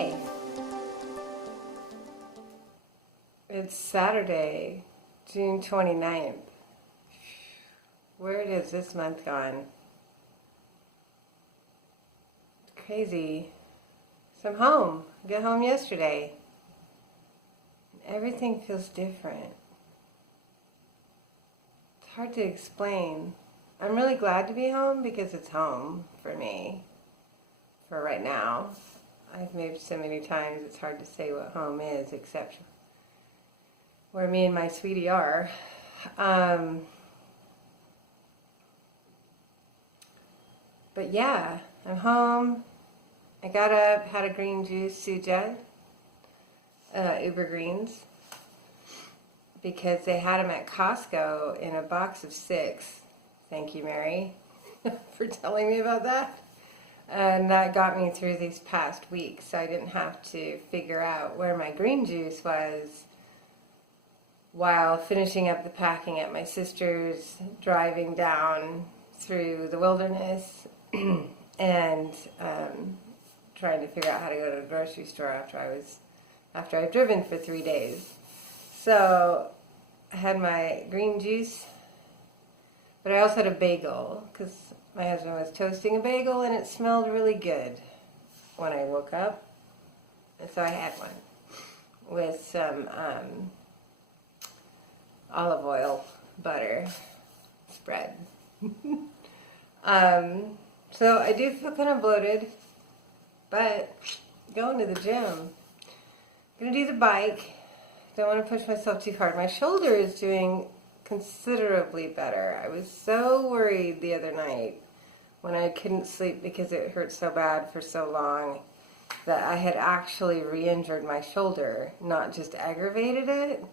Hi. It's Saturday, June 29th. Where has this month gone? It's crazy. So I'm home. Got home yesterday. Everything feels different. It's hard to explain. I'm really glad to be home because it's home for me. For right now. I've moved so many times it's hard to say what home is except where me and my sweetie are. But yeah, I'm home. I got up, had a green juice, Suja, Uber Greens, because they had them at Costco in a box of 6. Thank you, Mary, for telling me about that. And that got me through these past weeks, so I didn't have to figure out where my green juice was while finishing up the packing at my sister's, driving down through the wilderness, and trying to figure out how to go to the grocery store after I'd driven for 3 days. So I had my green juice, but I also had a bagel because my husband was toasting a bagel and it smelled really good when I woke up. And so I had one with some olive oil butter spread. So I do feel kind of bloated, but going to the gym. Gonna do the bike. Don't want to push myself too hard. My shoulder is doing considerably better. I was so worried the other night when I couldn't sleep because it hurt so bad for so long that I had actually re-injured my shoulder, not just aggravated it.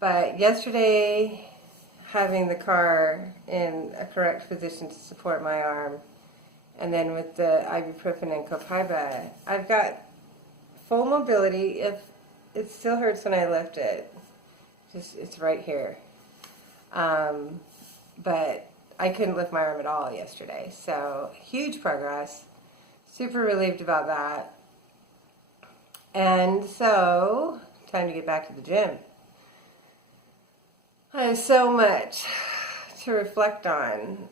But yesterday, having the car in a correct position to support my arm, and then with the ibuprofen and Copaiba, I've got full mobility. If it still hurts when I lift it, it's right here. But I couldn't lift my arm at all yesterday, so huge progress. Super relieved about that. And so, time to get back to the gym. I have so much to reflect on.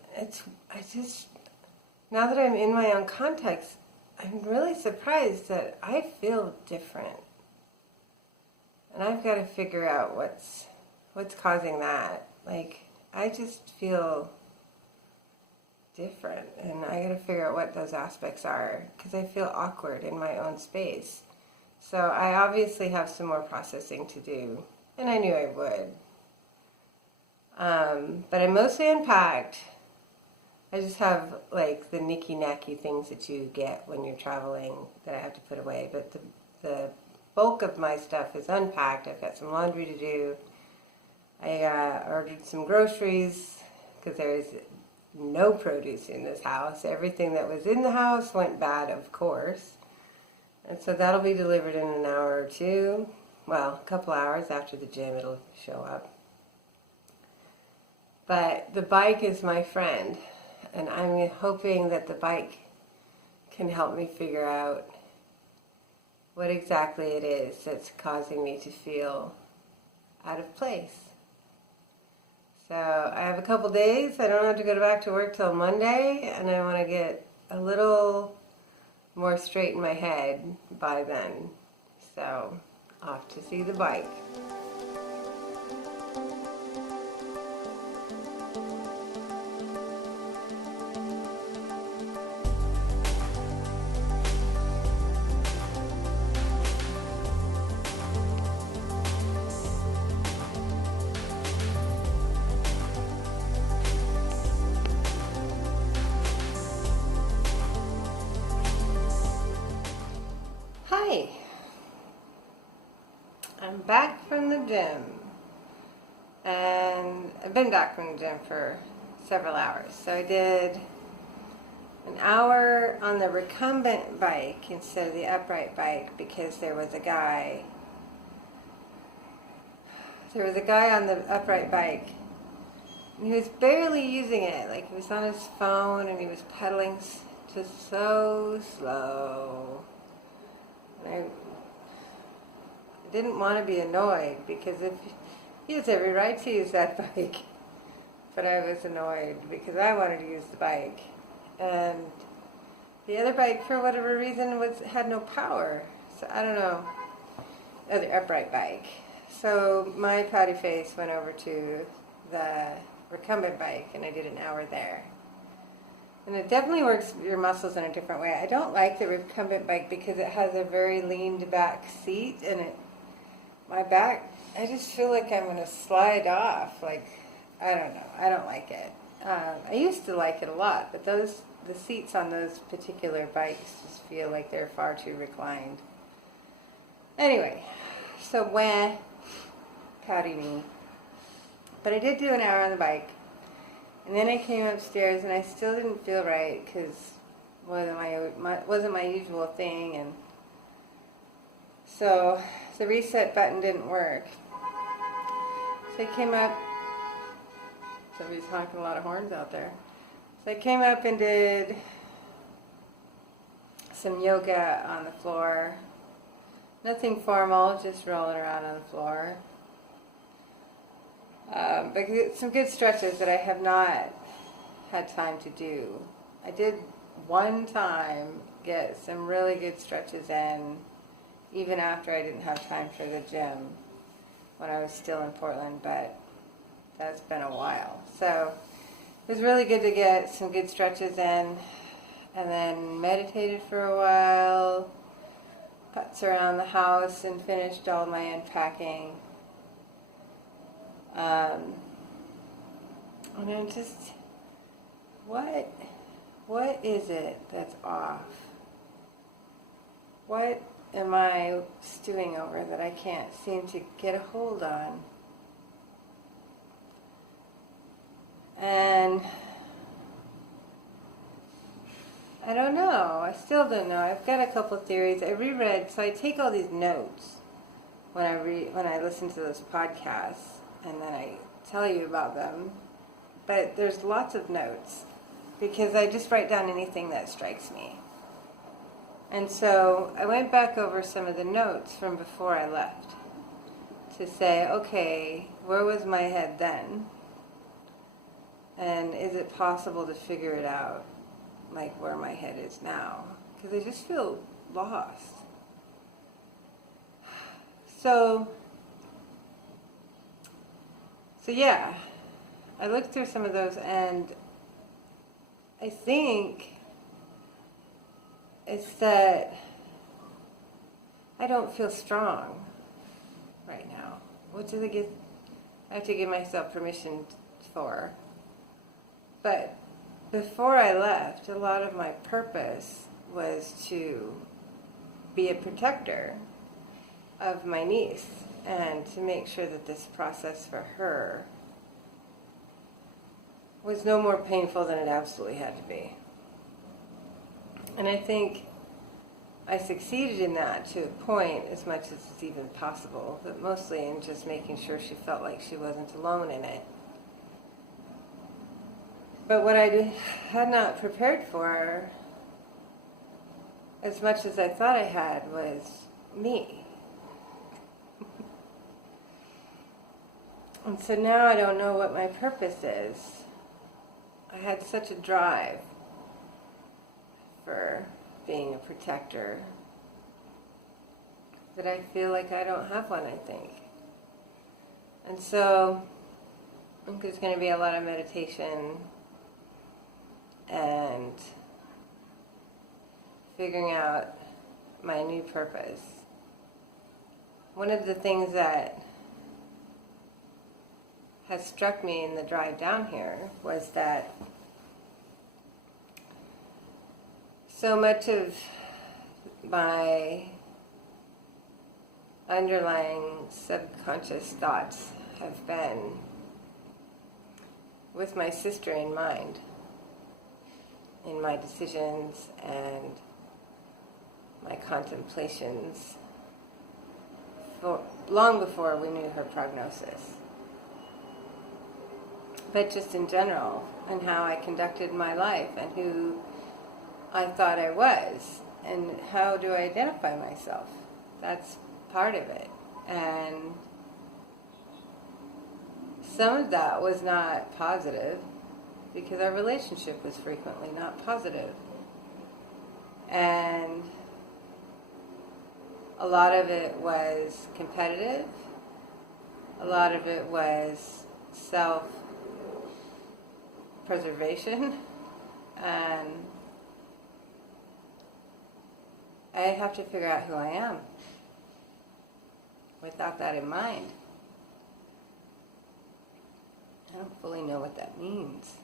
Now that I'm in my own context, I'm really surprised that I feel different. And I've got to figure out what's causing that. Like, I just feel different, and I got to figure out what those aspects are because I feel awkward in my own space. So I obviously have some more processing to do, and I knew I would. But I'm mostly unpacked. I just have like the nicky-nacky things that you get when you're traveling that I have to put away. But the bulk of my stuff is unpacked. I've got some laundry to do. I ordered some groceries because there is no produce in this house. Everything that was in the house went bad, of course. And so that'll be delivered in an hour or two. Well, a couple hours after the gym it'll show up. But the bike is my friend, and I'm hoping that the bike can help me figure out what exactly it is that's causing me to feel out of place. So I have a couple days. I don't have to go back to work till Monday, and I want to get a little more straight in my head by then. So off to see the bike. Hi, I'm back from the gym, and I've been back from the gym for several hours. So I did an hour on the recumbent bike instead of the upright bike because there was a guy on the upright bike, and he was barely using it. Like, he was on his phone and he was pedaling just so slow. And I didn't want to be annoyed because if he has every right to use that bike, but I was annoyed because I wanted to use the bike, and the other bike, for whatever reason, had no power. So I don't know. Oh, the upright bike. So my pouty face went over to the recumbent bike, and I did an hour there. And it definitely works your muscles in a different way. I don't like the recumbent bike because it has a very leaned back seat, and my back, I just feel like I'm going to slide off. Like, I don't know. I don't like it. I used to like it a lot, but the seats on those particular bikes just feel like they're far too reclined. Anyway, so pouty me. But I did do an hour on the bike, and then I came upstairs, and I still didn't feel right because wasn't my usual thing, and so the reset button didn't work. So I came up. Somebody's honking a lot of horns out there. So I came up and did some yoga on the floor. Nothing formal, just rolling around on the floor. But some good stretches that I have not had time to do. I did one time get some really good stretches in, even after I didn't have time for the gym when I was still in Portland, but that's been a while. So it was really good to get some good stretches in, and then meditated for a while, putz around the house, and finished all my unpacking. And I'm just, what is it that's off? What am I stewing over that I can't seem to get a hold on? And I don't know. I still don't know. I've got a couple theories. I reread, so I take all these notes when I listen to those podcasts, and then I tell you about them. But there's lots of notes because I just write down anything that strikes me. And so I went back over some of the notes from before I left to say, okay, where was my head then? And is it possible to figure it out, like where my head is now? Because I just feel lost. So yeah, I looked through some of those, and I think it's that I don't feel strong right now, which I have to give myself permission for. But before I left, a lot of my purpose was to be a protector of my niece and to make sure that this process for her was no more painful than it absolutely had to be. And I think I succeeded in that to a point, as much as it's even possible, but mostly in just making sure she felt like she wasn't alone in it. But what I had not prepared for, as much as I thought I had, was me. And so now I don't know what my purpose is. I had such a drive for being a protector that I feel like I don't have one, I think. And so I think there's going to be a lot of meditation and figuring out my new purpose. One of the things that has struck me in the drive down here was that so much of my underlying subconscious thoughts have been with my sister in mind, in my decisions and my contemplations long before we knew her prognosis. But just in general, and how I conducted my life, and who I thought I was. And how do I identify myself? That's part of it. And some of that was not positive because our relationship was frequently not positive. And a lot of it was competitive. A lot of it was self-preservation. And I have to figure out who I am without that in mind. I don't fully know what that means.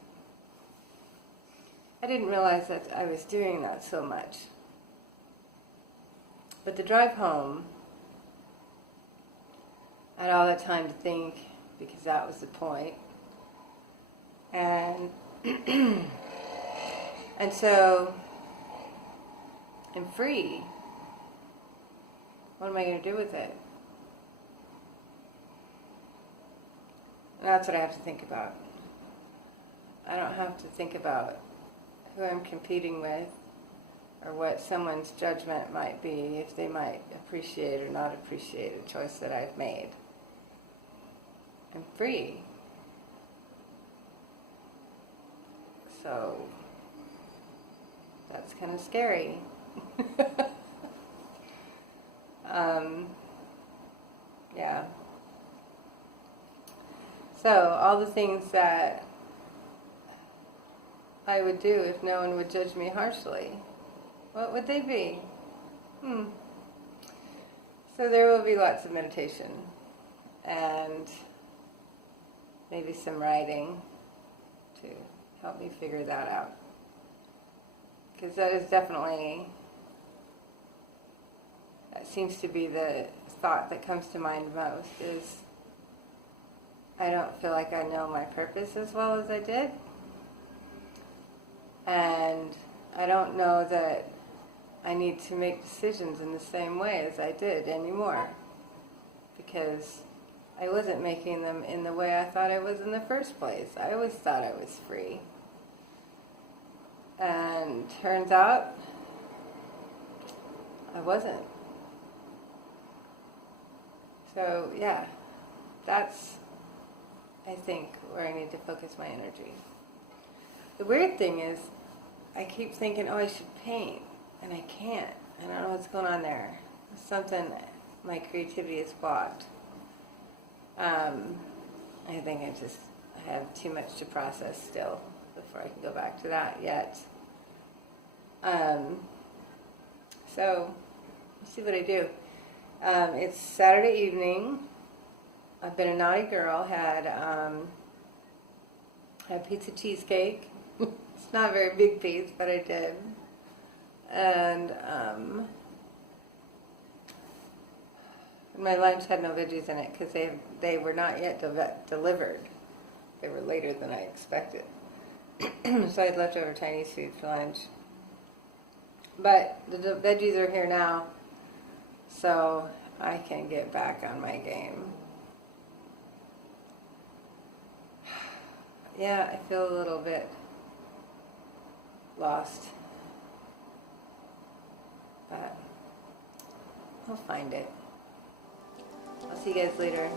I didn't realize that I was doing that so much. But the drive home, I had all that time to think because that was the point. And and so I'm free. What am I going to do with it? And that's what I have to think about. I don't have to think about who I'm competing with or what someone's judgment might be, if they might appreciate or not appreciate a choice that I've made. I'm free. So that's kind of scary. Yeah. So all the things that I would do if no one would judge me harshly, what would they be? So there will be lots of meditation and maybe some writing to help me figure that out. Because that is definitely, that seems to be the thought that comes to mind most, is I don't feel like I know my purpose as well as I did. And I don't know that I need to make decisions in the same way as I did anymore. Because I wasn't making them in the way I thought I was in the first place. I always thought I was free. And turns out I wasn't. So yeah, that's, I think, where I need to focus my energy. The weird thing is, I keep thinking, oh, I should paint, and I can't. I don't know what's going on there. Something, my creativity is blocked. I think I have too much to process still before I can go back to that yet. So, let's see what I do. It's Saturday evening. I've been a naughty girl, had pizza cheesecake. It's not a very big piece, but I did. And my lunch had no veggies in it because they were not yet delivered. They were later than I expected. So I had leftover Chinese food for lunch. But the veggies are here now, so I can get back on my game. Yeah, I feel a little bit lost, but I'll find it. I'll see you guys later.